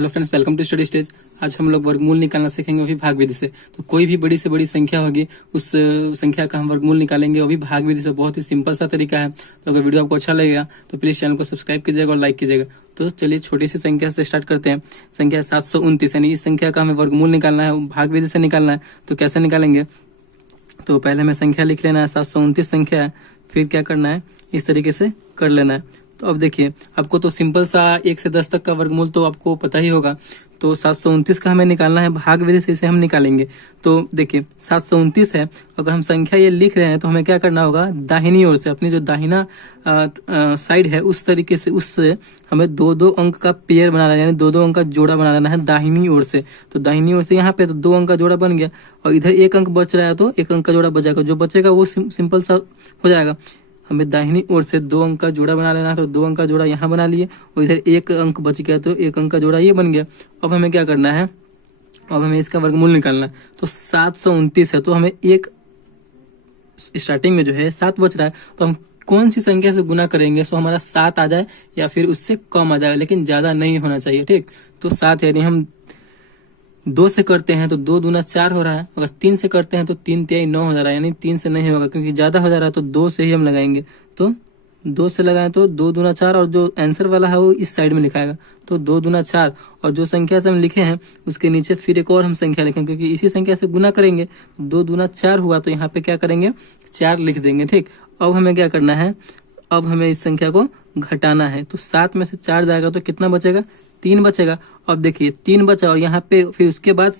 Hello friends, welcome to study stage. आज हम लोग वर्गमूल निकालना सीखेंगे, वो भी भाग विधि से। तो कोई भी बड़ी से बड़ी संख्या होगी, उस संख्या का हम वर्गमूल निकालेंगे, वो भी भाग विधि से। बहुत ही सिंपल सा तरीका है। तो अगर वीडियो आपको अच्छा लगेगा तो प्लीज चैनल को सब्सक्राइब कीजिएगा और लाइक कीजिएगा। तो चलिए छोटी सी संख्या से स्टार्ट करते हैं। संख्या 729, यानी इस संख्या का हमें वर्गमूल निकालना है, भाग विधि से निकालना है। तो कैसे निकालेंगे? तो पहले हमें संख्या लिख लेना है, 729 संख्या है। फिर क्या करना है, इस तरीके से कर लेना है। तो अब देखिए, आपको तो सिंपल सा 1 से 10 तक का वर्गमूल तो आपको पता ही होगा। तो 729 का हमें निकालना है, भाग विधि से इसे हम निकालेंगे। तो देखिए 729 है, अगर हम संख्या ये लिख रहे हैं तो हमें क्या करना होगा, दाहिनी ओर से, अपनी जो दाहिना साइड है उस तरीके से, उससे हमें 2-2 अंक का पेयर बनाना है, यानी 2-2 अंक का जोड़ा बना लेना है दाहिनी ओर से। तो दाहिनी ओर से यहाँ पे तो 2 अंक का जोड़ा बन गया, और इधर 1 अंक बच रहा है तो 1 अंक का जोड़ा बचेगा। जो बचेगा वो सिंपल सा हो जाएगा। हमें दाहिनी ओर से 2 अंक का जोड़ा बना लेना है, तो 2 अंक का जोड़ा यहाँ बना लिए, और इधर 1 अंक बच गया तो 1 अंक का जोड़ा ये बन गया। अब हमें क्या करना है, अब हमें इसका वर्गमूल निकालना है। तो 729 है, तो हमें एक स्टार्टिंग में जो है 7 बच रहा है, तो हम कौन सी संख्या से गुना करेंगे तो हमारा 7 आ जाए या फिर उससे कम आ जाए, लेकिन ज्यादा नहीं होना चाहिए। ठीक, तो 7 यानी हम 2 से करते हैं तो 2 दूना 4 हो रहा है। अगर 3 से करते हैं तो 3 तिहाई 9 हो जा रहा है, यानी 3 से नहीं होगा क्योंकि ज्यादा हो जा रहा है। तो 2 से ही हम लगाएंगे। तो 2 से लगाएं तो 2 दूना 4, और जो आंसर वाला है वो इस साइड में लिखाएगा। तो 2 दूना 4, और जो संख्या से हम लिखे हैं उसके नीचे फिर एक और हम संख्या लिखेंगे, क्योंकि इसी संख्या से गुना करेंगे। 2 दूना 4 हुआ, तो यहाँ पे क्या करेंगे, 4 लिख देंगे। ठीक, अब हमें क्या करना है, अब हमें इस संख्या को घटाना है। तो 7 में से 4 जाएगा तो कितना बचेगा, 3 बचेगा। अब देखिए 3 बचा, और यहाँ पे फिर उसके बाद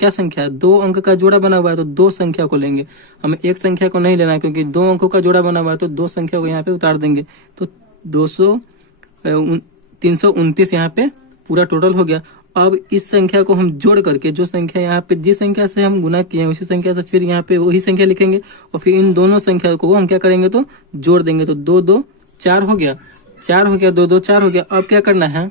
क्या संख्या है, 2 अंक का जोड़ा बना हुआ है, तो 2 संख्या को लेंगे। हमें एक संख्या को नहीं लेना है, क्योंकि 2 अंकों का जोड़ा बना हुआ है, तो 2 संख्या को यहाँ पे उतार देंगे। तो 329 यहाँ पे पूरा टोटल हो गया। अब इस संख्या को हम जोड़ करके, जो संख्या यहाँ पे जिस संख्या से हम गुना किए हैं उसी संख्या से फिर यहाँ पे वही संख्या लिखेंगे, और फिर इन दोनों संख्या को हम क्या करेंगे, तो जोड़ देंगे। तो 2 2 4 हो गया, 4 हो गया, 2 2 4 हो गया। अब क्या करना है,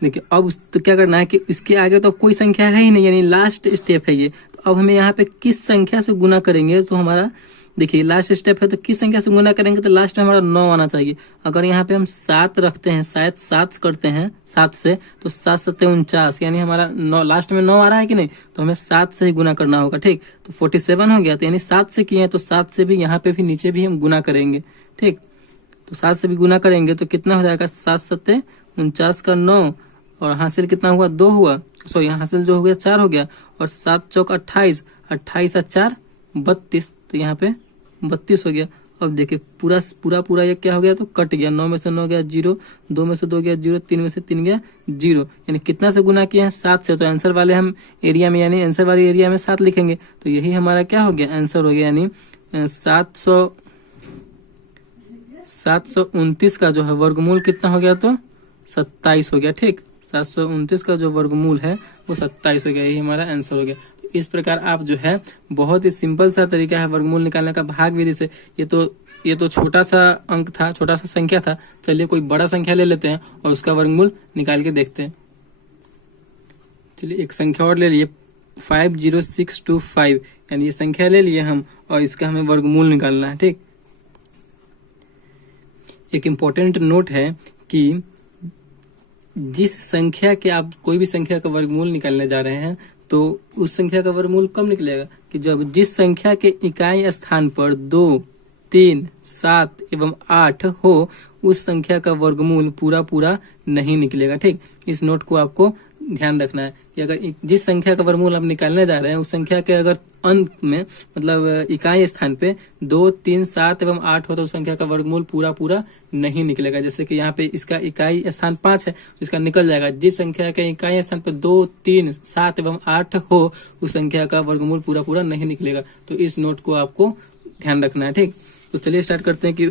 देखिए अब तो क्या करना है कि इसके आगे तो कोई संख्या है ही नहीं, यानी लास्ट स्टेप है ये। तो अब हमें यहाँ पे किस संख्या से गुना करेंगे, तो हमारा देखिए लास्ट स्टेप है, तो किस संख्या से गुना करेंगे, तो लास्ट में हमारा 9 आना चाहिए। अगर यहाँ पे हम 7 रखते हैं, शायद 7 करते हैं 7 से, तो 7 7 49, यानी हमारा 9, लास्ट में 9 आ रहा है कि नहीं, तो हमें 7 से ही गुना करना होगा। ठीक, तो 47 हो गया, तो यानी 7 से किए हैं तो 7 से भी यहाँ पे भी नीचे भी हम गुना करेंगे। ठीक, तो 7 से भी गुना करेंगे तो कितना हो जाएगा, 7 7 49 का 9, और हासिल कितना हुआ, 2 हुआ, सॉरी हासिल जो हो गया 4 हो गया, और 7 चौक 28, 28 और 4 32, तो यहाँ पे 32 हो गया। अब देखिए पूरा ये क्या हो गया, तो कट गया। 9 में से 9 गया 0, 2 में से 2 गया 0, 3 में से 3 गया 0, यानी कितना से गुना किया है, 7 से। तो आंसर वाले हम एरिया में, यानी आंसर वाले एरिया में 7 लिखेंगे। तो यही हमारा क्या हो गया, आंसर हो गया, यानी 729 का जो है वर्गमूल कितना हो गया, तो 27 हो गया। ठीक, 729 का जो वर्गमूल है वो 27 हो गया, यही हमारा आंसर हो गया। इस प्रकार आप जो है, बहुत ही सिंपल सा तरीका है वर्गमूल निकालने का भाग विधि से। ये तो छोटा सा अंक था, छोटा सा संख्या था। चलिए कोई बड़ा संख्या ले लेते हैं और उसका वर्गमूल निकाल के देखते हैं। चलिए एक संख्या और ले लिए, 50625, यानी ये संख्या ले लिए हम, और इसका हमें वर्गमूल निकालना है। ठीक, एक इम्पोर्टेंट नोट है कि जिस संख्या के आप कोई भी संख्या का वर्गमूल निकालने जा रहे हैं, तो उस संख्या का वर्गमूल कब निकलेगा, कि जब जिस संख्या के इकाई स्थान पर 2, 3, 7 एवं 8 हो, उस संख्या का वर्गमूल पूरा नहीं निकलेगा। ठीक, इस नोट को आपको ध्यान रखना है कि अगर जिस संख्या का वर्गमूल आप निकालने जा रहे हैं, उस संख्या के अगर अंक में, मतलब इकाई स्थान पे 2, 3, 7 एवं 8 हो, तो उस संख्या का वर्गमूल पूरा नहीं निकलेगा। जैसे कि यहाँ पे इसका इकाई स्थान 5 है, तो इसका निकल जाएगा। जिस संख्या के इकाई स्थान पे 2, 3, 7 एवं 8 हो, उस संख्या का वर्गमूल पूरा नहीं निकलेगा। तो इस नोट को आपको ध्यान रखना है। ठीक, तो चलिए स्टार्ट करते हैं कि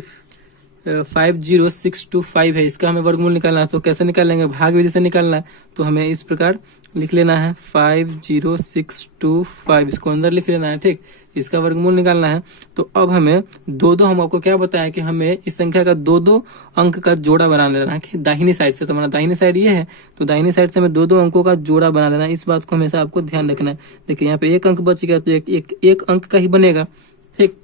50625 है, इसका हमें वर्गमूल निकालना है। तो कैसे निकालेंगे, भाग विधि से निकालना है। तो हमें इस प्रकार लिख लेना है 50625, इसको अंदर लिख लेना है। ठीक, इसका वर्गमूल निकालना है। तो अब हमें 2-2, हम आपको क्या बताया कि हमें इस संख्या का 2-2 अंक का जोड़ा बना लेना है कि दाहिनी साइड से। तो हमारा दाहिनी साइड ये है, तो दाहिनी साइड से हमें 2-2 अंकों का जोड़ा बना लेना है। इस बात को हमेशा आपको ध्यान रखना है। देखिए यहाँ पे 1 अंक बच गया, तो एक अंक का ही बनेगा। ठीक,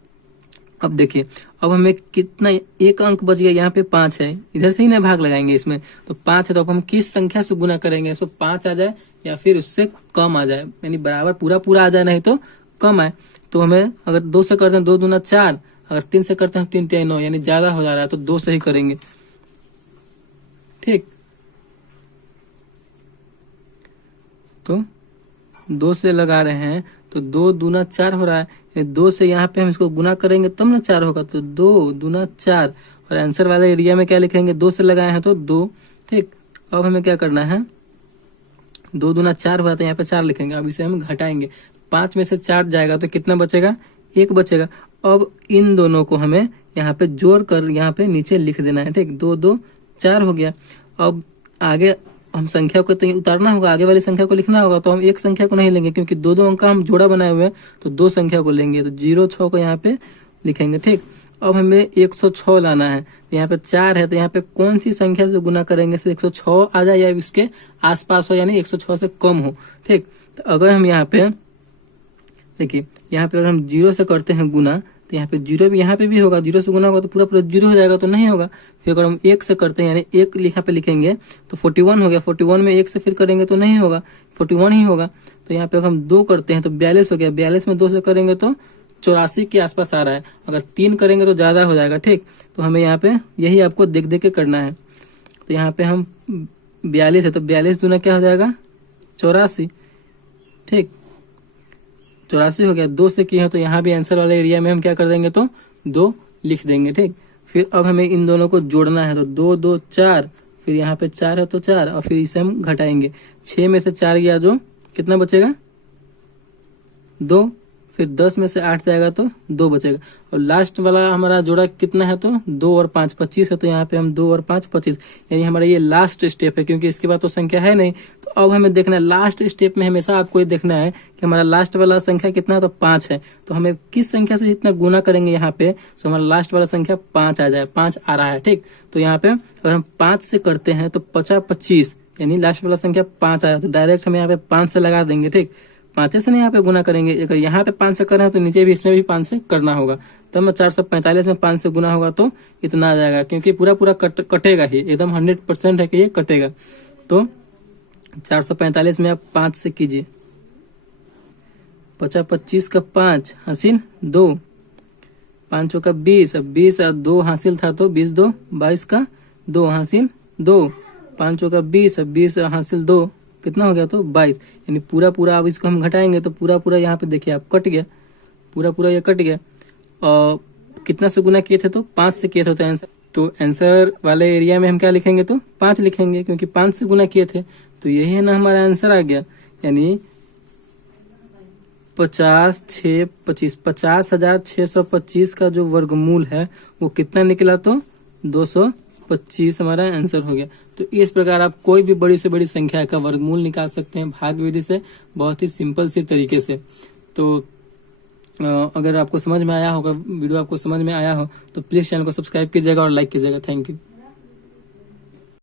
अब देखिए, अब हमें कितना एक अंक बच गया, यहाँ पे 5 है, इधर से ही ना भाग लगाएंगे इसमें, तो 5 है, तो अब हम किस संख्या से गुना करेंगे? सो 5 आ जाए या फिर उससे कम आ जाए, यानी बराबर पूरा पूरा आ जाए, नहीं तो कम आए। तो हमें अगर 2 से करते हैं 2 दूना 4, अगर 3 से करते हैं 3 3 9, यानी ज्यादा हो जा रहा है, तो 2 से ही करेंगे। ठीक, तो 2 से लगा रहे हैं, तो 2 दूना 4 हो रहा है, 2 से यहाँ पे हम इसको गुना करेंगे तब ना 4 होगा, तो 2 दूना 4। और आंसर वाले एरिया में क्या लिखेंगे? 2 से लगाए हैं तो 2। ठीक, अब हमें क्या करना है? 2 दूना 4 हुआ, तो यहाँ पे 4 लिखेंगे। अब इसे हम घटाएंगे, 5 में से 4 जाएगा तो कितना बचेगा? 1 बचेगा। अब इन दोनों को हमें यहाँ पे जोड़ कर यहाँ पे नीचे लिख देना है। ठीक, 2 2 4 हो गया। अब आगे हम संख्या को तो उतारना होगा, आगे वाली संख्या को लिखना होगा, तो हम एक संख्या को नहीं लेंगे, क्योंकि 2 2 अंक का हम जोड़ा बनाए हुए हैं, तो 2 संख्या को लेंगे, तो 0 6 को यहाँ पे लिखेंगे। ठीक, अब हमें 106 लाना है, तो यहाँ पे 4 है, तो यहाँ पे कौन सी संख्या से गुना करेंगे से 106 आ जाए या इसके आसपास हो, यानी 106 से कम हो। ठीक, तो अगर हम यहाँ पे देखिए, यहाँ पे अगर हम 0 से करते हैं गुना, तो यहाँ पे 0 भी यहाँ पे भी होगा, 0 से गुना होगा तो पूरा पूरा 0 हो जाएगा, तो नहीं होगा। फिर अगर हम 1 से करते हैं, यानी 1 यहाँ पे लिखेंगे तो 41 हो गया, 41 में 1 से फिर करेंगे तो नहीं होगा, 41 ही होगा। तो यहाँ पे अगर हम 2 करते हैं तो 42 हो गया, 42 में 2 से करेंगे तो 84 के आसपास आ रहा है, अगर 3 करेंगे तो ज्यादा हो जाएगा। ठीक, तो हमें यहाँ पे यही आपको देख देख के करना है। तो यहाँ पे हम 42 है, तो 42 दूना क्या हो जाएगा? 84। ठीक, 84 हो गया। 2 से किए हैं, तो यहाँ भी आंसर वाले एरिया में हम क्या कर देंगे? तो 2 लिख देंगे। ठीक, फिर अब हमें इन दोनों को जोड़ना है, तो 2 2 4, फिर यहाँ पे 4 है तो 4, और फिर इसे हम घटाएंगे। 6 में से 4 गया, जो कितना बचेगा? 2। फिर 10 में से 8 जाएगा तो 2 बचेगा। और लास्ट वाला हमारा जोड़ा कितना है? तो 2 और 5 25 है, तो यहाँ पे हम 2 और 5 25, यानी हमारा ये लास्ट स्टेप है, क्योंकि इसके बाद तो संख्या है नहीं। तो अब हमें देखना है, लास्ट स्टेप में हमेशा आपको ये देखना है कि हमारा लास्ट वाला संख्या कितना है? तो 5 है। तो हमें किस संख्या से जितना गुना करेंगे यहाँ पे, तो हमारा लास्ट वाला संख्या 5 आ जाए, 5 आ रहा है। ठीक, तो यहाँ पे अगर हम 5 से करते हैं तो 50 25, यानी लास्ट वाला संख्या 5 आ रहा है, तो डायरेक्ट हम यहाँ पे 5 से लगा देंगे। ठीक, 5 से नहीं यहाँ पे गुना करेंगे, अगर यहाँ पे 5 से कर रहे हैं तो नीचे भी इसमें भी 5 से करना होगा, तब 445 में 5 से गुना होगा तो इतना आ जाएगा, क्योंकि पूरा पूरा कटेगा ही, एकदम 100% है कि ये कटेगा। तो 445 में आप 5 से कीजिए, 50 25 का 5 हासिल 2, 5 का 20, अब 20 और 2 हासिल था, तो 20 2 22 का 2 हासिल 2, 5 का 20, अब 20 हासिल 2, कितना हो गया? तो 22, यानी पूरा पूरा अब इसको हम घटाएंगे तो पूरा पूरा यहाँ पे देखिए आप कट गया, पूरा पूरा ये कट गया। और कितना से गुना किए थे? तो 5 से किए थे, तो आंसर, तो आंसर वाले एरिया में हम क्या लिखेंगे? तो 5 लिखेंगे, क्योंकि 5 से गुना किए थे। तो यही है ना हमारा आंसर आ गया, यानी 50 6 25, 50,625 का जो वर्गमूल है वो कितना निकला? तो 225 हमारा आंसर हो गया। तो इस प्रकार आप कोई भी बड़ी से बड़ी संख्या का वर्गमूल निकाल सकते हैं भाग विधि से, बहुत ही सिंपल सी तरीके से। तो अगर आपको समझ में आया होगा, वीडियो आपको समझ में आया हो, तो प्लीज चैनल को सब्सक्राइब कीजिएगा और लाइक कीजिएगा। Thank you.